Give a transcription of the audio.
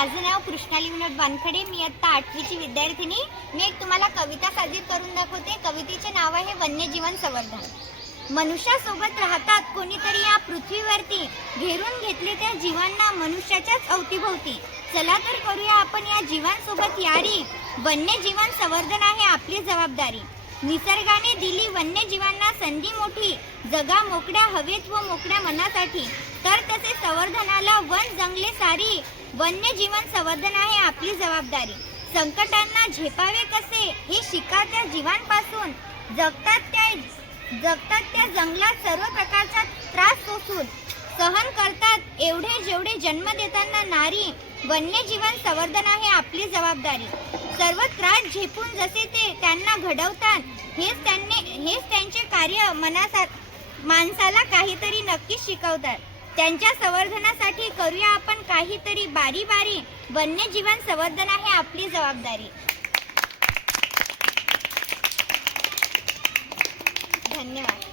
माझं नाव कृष्णाली विनोद वानखडे मी आत्ता आठवीची विद्यार्थिनी. मी एक तुम्हाला कविता सादर करून दाखवते. कवितेचे नाव आहे वन्यजीवन संवर्धन. मनुष्यासोबत राहतात कोणीतरी या पृथ्वीवरती. घेरून घेतले त्या जीवांना मनुष्याच्याच अवतीभोवती. चला तर करूया आपण या जीवांसोबत यारी. वन्यजीवन संवर्धन आहे आपली जबाबदारी. निसर्गाने दिली वन्यजीवांना संधी मोठी जगा मोकड्या हवेत व मोकड्या मनासाठी. तर तसे संवर्धनाला वन जंगले सारी वन्यजीवन संवर्धन आहे आपली जबाबदारी. संकटांना झेपावे कसे हे शिका त्या जीवांपासून. जगतात त्या जगतात त्या जंगलात सर्व प्रकारच्या एवढे जेवढे जन्म देताना नारी वन्यजीवन संवर्धन आहे आपली जबाबदारी. सर्व त्रास झेपून जसे ते त्यांना घडवतात हेच त्यांनी हेच त्यांचे कार्य मनासा माणसाला काहीतरी नक्कीच शिकवतात. त्यांच्या संवर्धनासाठी करूया आपण काहीतरी बारी बारी वन्यजीवन संवर्धन आहे आपली जबाबदारी. धन्यवाद.